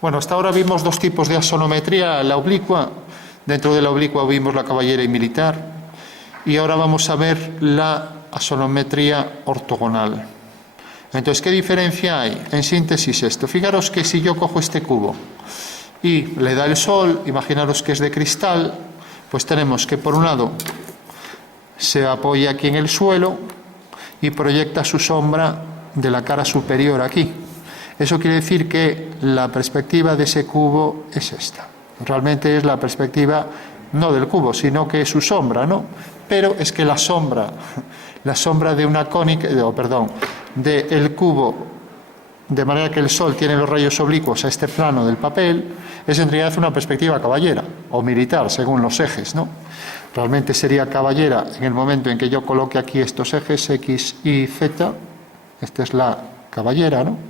Bueno, hasta ahora vimos dos tipos de asonometría, la oblicua. Dentro de la oblicua vimos la caballera y militar. Y ahora vamos a ver la asonometría ortogonal. Entonces, ¿qué diferencia hay? En síntesis esto. Fijaros que si yo cojo este cubo y le da el sol, imaginaros que es de cristal, pues tenemos que por un lado se apoya aquí en el suelo y proyecta su sombra de la cara superior aquí. Eso quiere decir que la perspectiva de ese cubo es esta. Realmente es la perspectiva no del cubo, sino que es su sombra, ¿no? Pero es que la sombra de una cónica, del cubo, de manera que el sol tiene los rayos oblicuos a este plano del papel, es en realidad una perspectiva caballera o militar, según los ejes, ¿no? Realmente sería caballera en el momento en que yo coloque aquí estos ejes X, Y, Z. Esta es la caballera, ¿no?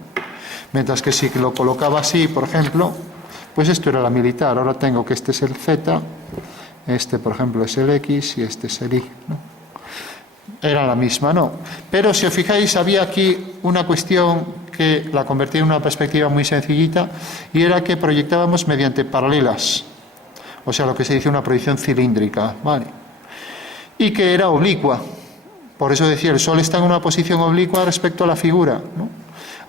Mientras que si lo colocaba así, por ejemplo, pues esto era la militar. Ahora tengo que este es el Z, este, por ejemplo, es el X y este es el Y, ¿no? Era la misma, ¿no? Pero si os fijáis, había aquí una cuestión que la convertía en una perspectiva muy sencillita, y era que proyectábamos mediante paralelas, o sea, lo que se dice una proyección cilíndrica, ¿vale? Y que era oblicua. Por eso decía, el Sol está en una posición oblicua respecto a la figura, ¿no?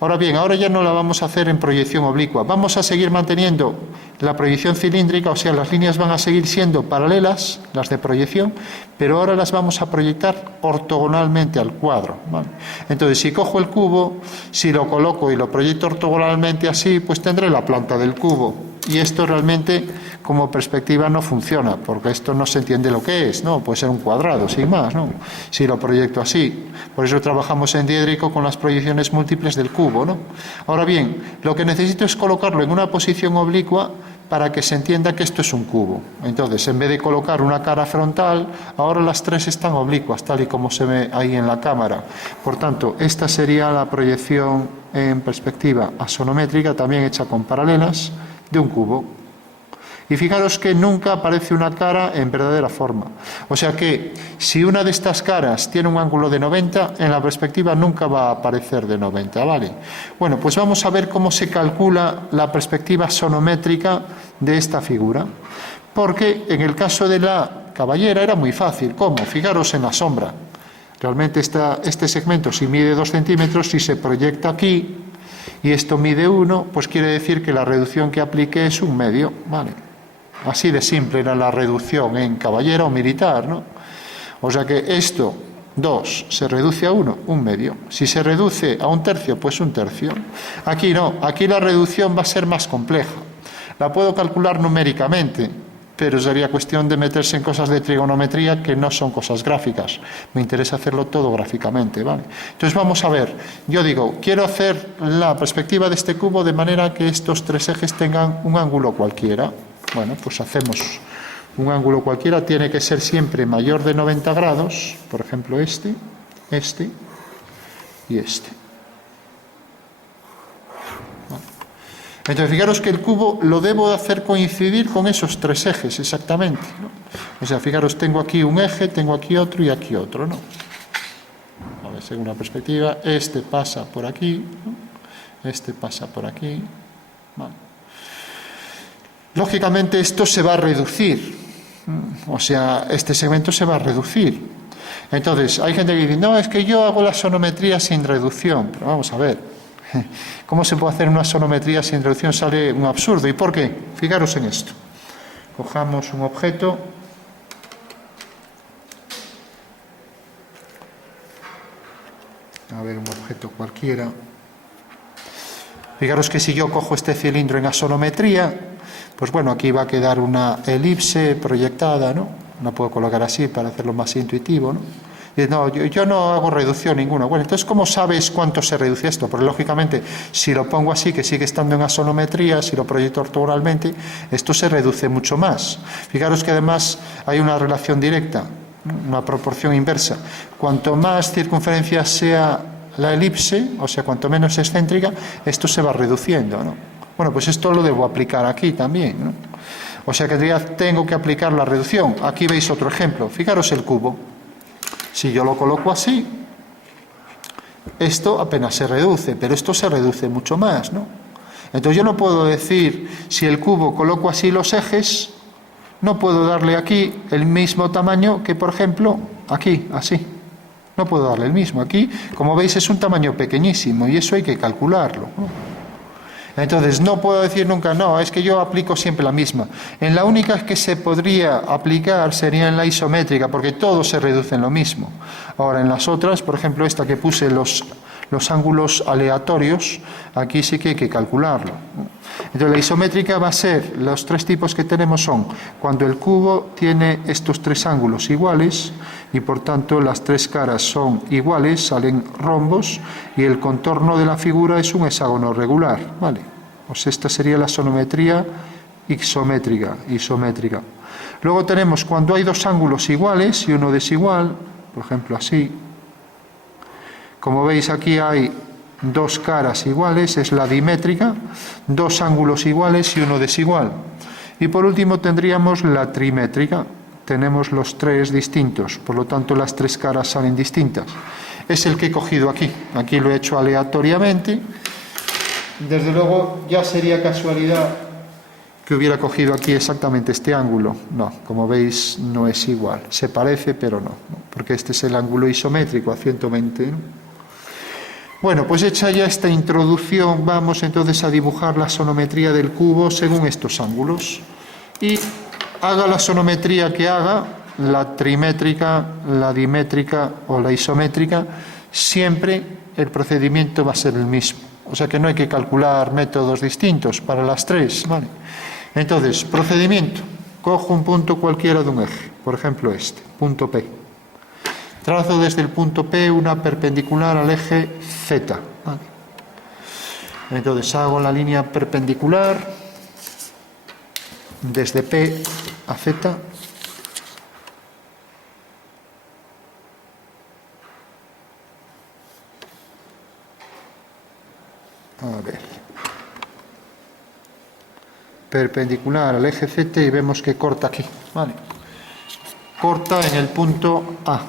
Ahora bien, ahora ya no la vamos a hacer en proyección oblicua. Vamos a seguir manteniendo la proyección cilíndrica, o sea, las líneas van a seguir siendo paralelas, las de proyección, pero ahora las vamos a proyectar ortogonalmente al cuadro, ¿vale? Entonces, si cojo el cubo, si lo coloco y lo proyecto ortogonalmente así, pues tendré la planta del cubo. Y esto realmente, como perspectiva, no funciona, porque esto no se entiende lo que es, ¿no? Puede ser un cuadrado, sin más, ¿no? Si lo proyecto así. Por eso trabajamos en diédrico con las proyecciones múltiples del cubo, ¿no? Ahora bien, lo que necesito es colocarlo en una posición oblicua para que se entienda que esto es un cubo. Entonces, en vez de colocar una cara frontal, ahora las tres están oblicuas, tal y como se ve ahí en la cámara. Por tanto, esta sería la proyección en perspectiva asonométrica, también hecha con paralelas, de un cubo. Y fijaros que nunca aparece una cara en verdadera forma. O sea que si una de estas caras tiene un ángulo de 90, en la perspectiva nunca va a aparecer de 90, ¿vale? Bueno, pues vamos a ver cómo se calcula la perspectiva asonométrica de esta figura. Porque en el caso de la caballera era muy fácil. ¿Cómo? Fijaros en la sombra. Realmente este segmento, si mide 2 centímetros, si se proyecta aquí y esto mide 1, pues quiere decir que la reducción que apliqué es 1/2, ¿vale? Así de simple era la reducción en caballera o militar, ¿no? O sea que esto, 2, se reduce a 1, 1/2. Si se reduce a 1/3, pues 1/3. Aquí no, aquí la reducción va a ser más compleja. La puedo calcular numéricamente, pero sería cuestión de meterse en cosas de trigonometría que no son cosas gráficas. Me interesa hacerlo todo gráficamente, ¿vale? Entonces vamos a ver, yo digo, quiero hacer la perspectiva de este cubo de manera que estos tres ejes tengan un ángulo cualquiera. Bueno, pues hacemos un ángulo cualquiera, tiene que ser siempre mayor de 90 grados, por ejemplo este y este. Entonces, fijaros que el cubo lo debo de hacer coincidir con esos tres ejes, exactamente, ¿no? O sea, fijaros, tengo aquí un eje, tengo aquí otro y aquí otro, ¿no? A ver, según la perspectiva, este pasa por aquí, ¿no? Este pasa por aquí, ¿vale? Lógicamente esto se va a reducir, o sea, este segmento se va a reducir. Entonces, hay gente que dice, no, es que yo hago la sonometría sin reducción, pero vamos a ver. ¿Cómo se puede hacer una sonometría sin reducción? Sale un absurdo. ¿Y por qué? Fijaros en esto. Cojamos un objeto. A ver, un objeto cualquiera. Fijaros que si yo cojo este cilindro en asonometría, pues bueno, aquí va a quedar una elipse proyectada, ¿no? La puedo colocar así para hacerlo más intuitivo, ¿no? Y no, yo no hago reducción ninguna. Bueno, entonces, ¿cómo sabes cuánto se reduce esto? Porque, lógicamente, si lo pongo así, que sigue estando en asonometría, si lo proyecto ortogonalmente, esto se reduce mucho más. Fijaros que, además, hay una relación directa, una proporción inversa. Cuanto más circunferencia sea la elipse, o sea, cuanto menos excéntrica, esto se va reduciendo, ¿no? Bueno, pues esto lo debo aplicar aquí también, ¿no? O sea, que en realidad tengo que aplicar la reducción. Aquí veis otro ejemplo. Fijaros el cubo. Si yo lo coloco así, esto apenas se reduce, pero esto se reduce mucho más, ¿no? Entonces yo no puedo decir, si el cubo coloco así los ejes, no puedo darle aquí el mismo tamaño que, por ejemplo, aquí, así. No puedo darle el mismo. Aquí, como veis, es un tamaño pequeñísimo y eso hay que calcularlo, ¿no? Entonces, no puedo decir nunca, no, es que yo aplico siempre la misma. En la única que se podría aplicar sería en la isométrica, porque todo se reduce en lo mismo. Ahora, en las otras, por ejemplo, esta que puse los ángulos aleatorios, aquí sí que hay que calcularlo. Entonces, la isométrica va a ser, los tres tipos que tenemos son, cuando el cubo tiene estos tres ángulos iguales, y por tanto las tres caras son iguales, salen rombos, y el contorno de la figura es un hexágono regular, ¿vale? Pues esta sería la sonometría isométrica. Luego tenemos cuando hay dos ángulos iguales y uno desigual, por ejemplo así. Como veis, aquí hay dos caras iguales, es la dimétrica, dos ángulos iguales y uno desigual. Y por último tendríamos la trimétrica. Tenemos los tres distintos, por lo tanto las tres caras salen distintas. Es el que he cogido aquí. Aquí lo he hecho aleatoriamente. Desde luego ya sería casualidad que hubiera cogido aquí exactamente este ángulo. No, como veis no es igual. Se parece, pero no, porque este es el ángulo isométrico a 120, ¿no? Bueno, pues hecha ya esta introducción, vamos entonces a dibujar la sonometría del cubo según estos ángulos. Y haga la sonometría que haga, la trimétrica, la dimétrica o la isométrica, siempre el procedimiento va a ser el mismo. O sea que no hay que calcular métodos distintos para las tres, ¿vale? Entonces, procedimiento. Cojo un punto cualquiera de un eje, por ejemplo este, punto P. Trazo desde el punto P una perpendicular al eje Z. ¿Vale? Entonces hago la línea perpendicular desde P a Z. A ver. Perpendicular al eje Z y vemos que corta aquí. ¿Vale? Corta en el punto A.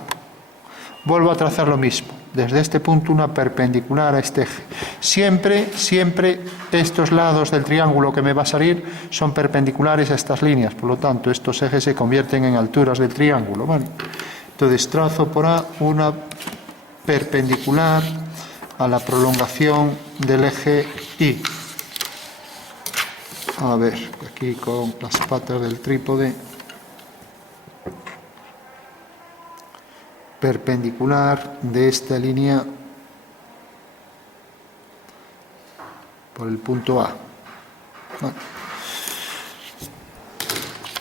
Vuelvo a trazar lo mismo. Desde este punto una perpendicular a este eje. Siempre estos lados del triángulo que me va a salir son perpendiculares a estas líneas. Por lo tanto, estos ejes se convierten en alturas del triángulo, ¿vale? Entonces trazo por A una perpendicular a la prolongación del eje Y. A ver, aquí con las patas del trípode. Perpendicular de esta línea por el punto A.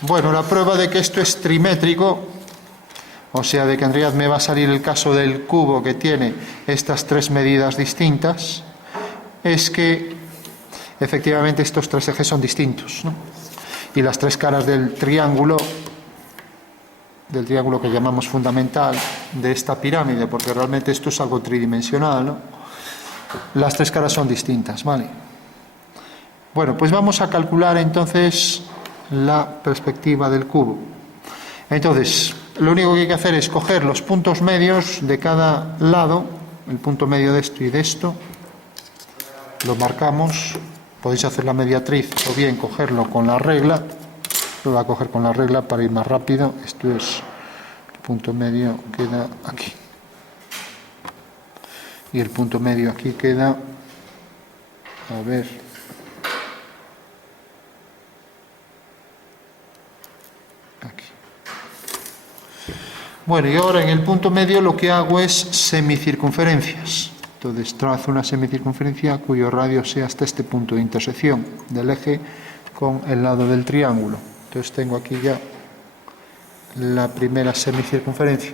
Bueno, la prueba de que esto es trimétrico, o sea, de que en realidad me va a salir el caso del cubo que tiene estas tres medidas distintas, es que efectivamente estos tres ejes son distintos, ¿no? Y las tres caras del triángulo que llamamos fundamental de esta pirámide, porque realmente esto es algo tridimensional, ¿no? Las tres caras son distintas, ¿vale? Bueno, pues vamos a calcular entonces la perspectiva del cubo. Entonces, lo único que hay que hacer es coger los puntos medios de cada lado, el punto medio de esto y de esto, lo marcamos, podéis hacer la mediatriz o bien cogerlo con la regla. Lo voy a coger con la regla para ir más rápido. Esto es, el punto medio queda aquí. Y el punto medio aquí queda, a ver, aquí. Bueno, y ahora en el punto medio lo que hago es semicircunferencias. Entonces trazo una semicircunferencia cuyo radio sea hasta este punto de intersección del eje con el lado del triángulo. Entonces tengo aquí ya la primera semicircunferencia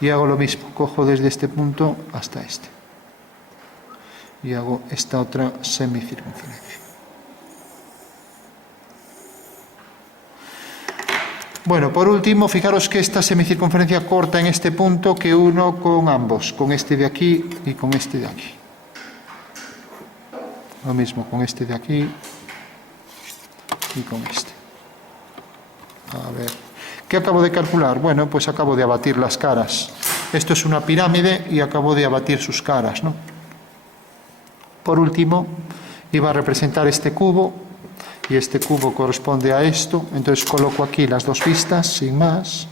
y hago lo mismo, cojo desde este punto hasta este y hago esta otra semicircunferencia. Bueno, por último, fijaros que esta semicircunferencia corta en este punto que uno con ambos, con este de aquí y con este de aquí. Lo mismo con este de aquí y con este. A ver, ¿qué acabo de calcular? Bueno, pues acabo de abatir las caras. Esto es una pirámide y acabo de abatir sus caras, ¿no? Por último, y va a representar este cubo, y este cubo corresponde a esto. Entonces coloco aquí las dos vistas, sin más.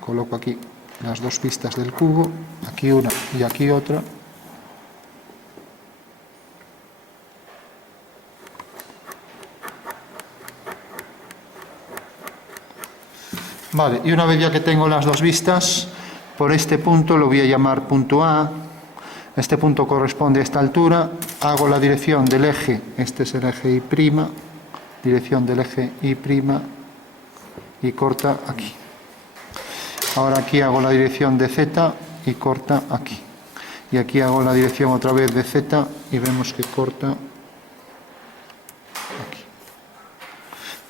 Coloco aquí las dos vistas del cubo, aquí una y aquí otra. Vale, y una vez ya que tengo las dos vistas, por este punto lo voy a llamar punto A. Este punto corresponde a esta altura. Hago la dirección del eje, este es el eje Y', dirección del eje Y', y corta aquí. Ahora aquí hago la dirección de Z y corta aquí. Y aquí hago la dirección otra vez de Z y vemos que corta aquí.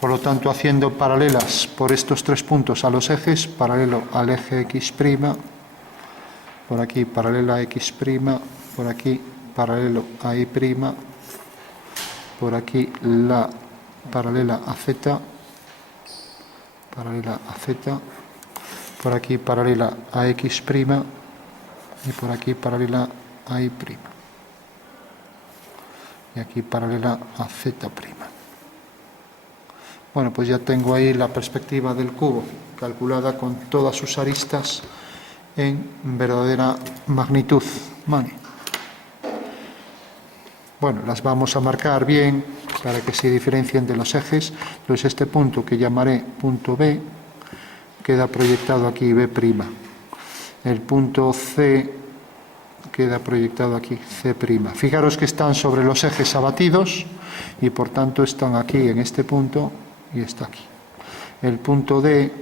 Por lo tanto, haciendo paralelas por estos tres puntos a los ejes, paralelo al eje X', por aquí paralelo a X', por aquí paralelo a Y', por aquí la paralela a Z, por aquí paralela a X' y por aquí paralela a Y'. Y aquí paralela a Z'. Bueno, pues ya tengo ahí la perspectiva del cubo, calculada con todas sus aristas en verdadera magnitud. Vale. Bueno, las vamos a marcar bien para que se diferencien de los ejes. Entonces este punto, que llamaré punto B, queda proyectado aquí B'. El punto C queda proyectado aquí C'. Fijaros que están sobre los ejes abatidos y por tanto están aquí en este punto y está aquí. El punto D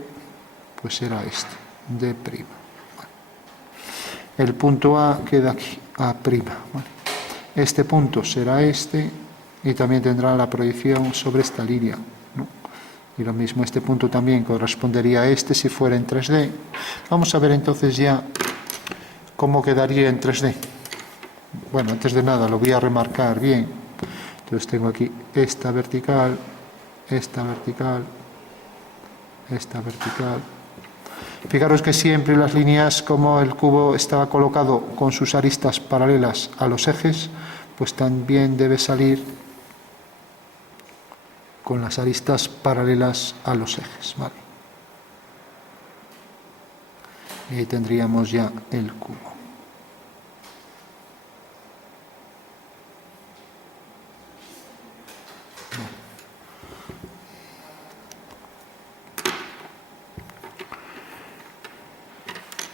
pues será este, D'. El punto A queda aquí, A'. Este punto será este y también tendrá la proyección sobre esta línea, ¿no? Y lo mismo, este punto también correspondería a este si fuera en 3D. Vamos a ver entonces ya cómo quedaría en 3D. Bueno, antes de nada lo voy a remarcar bien. Entonces tengo aquí esta vertical, esta vertical, esta vertical. Fijaros que siempre las líneas, como el cubo estaba colocado con sus aristas paralelas a los ejes, pues también debe salir con las aristas paralelas a los ejes, ¿vale? Y ahí tendríamos ya el cubo.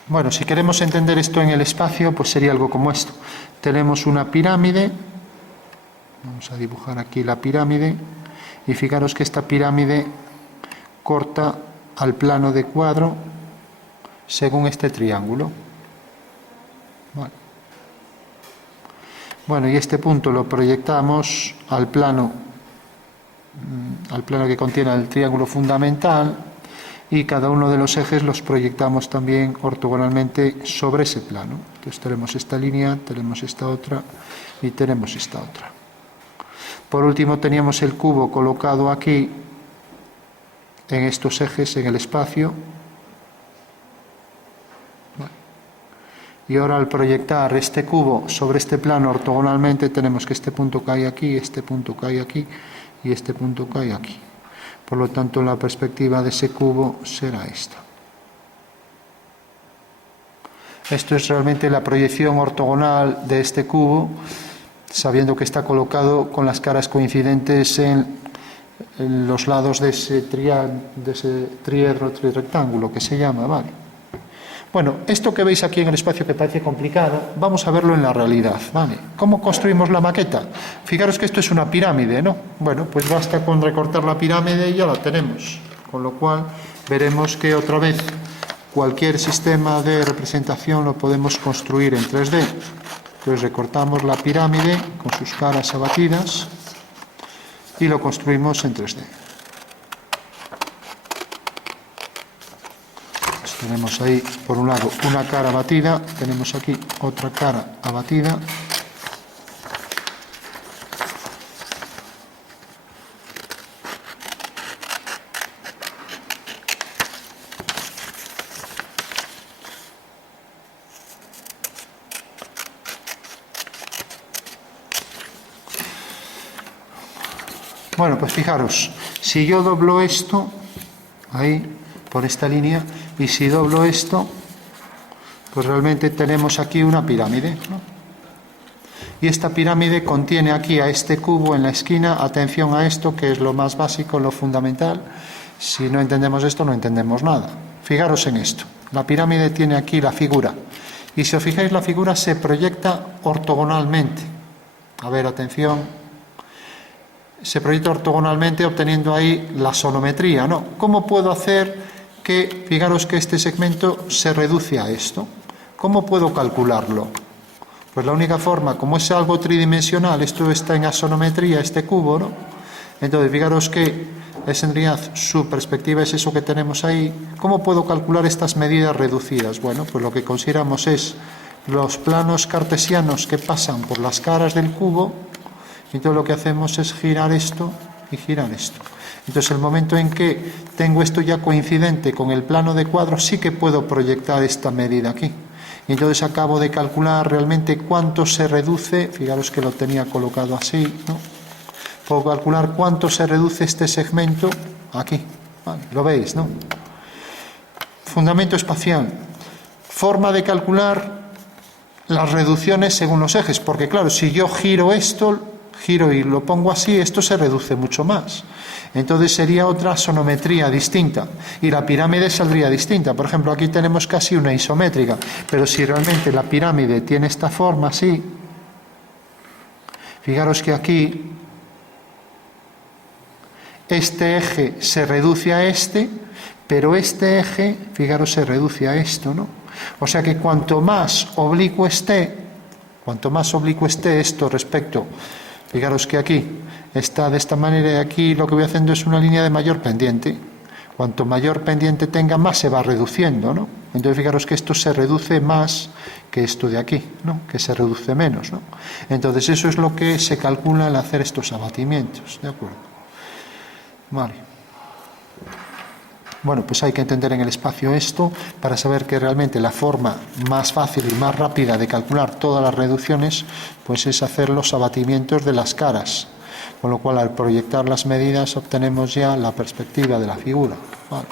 Bueno, si queremos entender esto en el espacio, pues sería algo como esto. Tenemos una pirámide, vamos a dibujar aquí la pirámide, y fijaros que esta pirámide corta al plano de cuadro según este triángulo. Vale. Bueno, y este punto lo proyectamos al plano que contiene el triángulo fundamental, y cada uno de los ejes los proyectamos también ortogonalmente sobre ese plano. Entonces tenemos esta línea, tenemos esta otra y tenemos esta otra. Por último teníamos el cubo colocado aquí en estos ejes en el espacio. Y ahora al proyectar este cubo sobre este plano ortogonalmente tenemos que este punto cae aquí, este punto cae aquí y este punto cae aquí. Por lo tanto, la perspectiva de ese cubo será esta. Esto es realmente la proyección ortogonal de este cubo, sabiendo que está colocado con las caras coincidentes en los lados de ese trirectángulo que se llama, ¿vale? Bueno, esto que veis aquí en el espacio que parece complicado, vamos a verlo en la realidad, ¿vale? ¿Cómo construimos la maqueta? Fijaros que esto es una pirámide, ¿no? Bueno, pues basta con recortar la pirámide y ya la tenemos. Con lo cual, veremos que otra vez cualquier sistema de representación lo podemos construir en 3D. Entonces recortamos la pirámide con sus caras abatidas y lo construimos en 3D. Tenemos ahí, por un lado, una cara abatida, tenemos aquí otra cara abatida. Bueno, pues fijaros, si yo doblo esto, ahí, por esta línea, y si doblo esto, pues realmente tenemos aquí una pirámide, ¿no? Y esta pirámide contiene aquí a este cubo en la esquina. Atención a esto, que es lo más básico, lo fundamental. Si no entendemos esto, no entendemos nada. Fijaros en esto. La pirámide tiene aquí la figura. Y si os fijáis, la figura se proyecta ortogonalmente. A ver, atención. Se proyecta ortogonalmente obteniendo ahí la sonometría, ¿no? ¿Cómo puedo hacer que, fijaros que este segmento se reduce a esto? ¿Cómo puedo calcularlo? Pues la única forma, como es algo tridimensional, esto está en asonometría, este cubo, ¿no? Entonces, fijaros que en realidad su perspectiva es eso que tenemos ahí. ¿Cómo puedo calcular estas medidas reducidas? Bueno, pues lo que consideramos es los planos cartesianos que pasan por las caras del cubo, y todo lo que hacemos es girar esto y girar esto. Entonces, el momento en que tengo esto ya coincidente con el plano de cuadro, sí que puedo proyectar esta medida aquí. Y entonces acabo de calcular realmente cuánto se reduce, fijaros que lo tenía colocado así, ¿no? Puedo calcular cuánto se reduce este segmento aquí, ¿vale? Lo veis, ¿no? Fundamento espacial. Forma de calcular las reducciones según los ejes, porque claro, si yo giro esto, giro y lo pongo así, esto se reduce mucho más. Entonces sería otra sonometría distinta y la pirámide saldría distinta. Por ejemplo, aquí tenemos casi una isométrica, pero si realmente la pirámide tiene esta forma así, fijaros que aquí este eje se reduce a este, pero este eje, fijaros, se reduce a esto, ¿no? O sea que cuanto más oblicuo esté esto respecto, fijaros que aquí está de esta manera y aquí lo que voy haciendo es una línea de mayor pendiente. Cuanto mayor pendiente tenga, más se va reduciendo, ¿no? Entonces, fijaros que esto se reduce más que esto de aquí, ¿no? Que se reduce menos, ¿no? Entonces, eso es lo que se calcula al hacer estos abatimientos, ¿de acuerdo? Vale. Bueno, pues hay que entender en el espacio esto para saber que realmente la forma más fácil y más rápida de calcular todas las reducciones, pues es hacer los abatimientos de las caras. Con lo cual, al proyectar las medidas, obtenemos ya la perspectiva de la figura. Vale.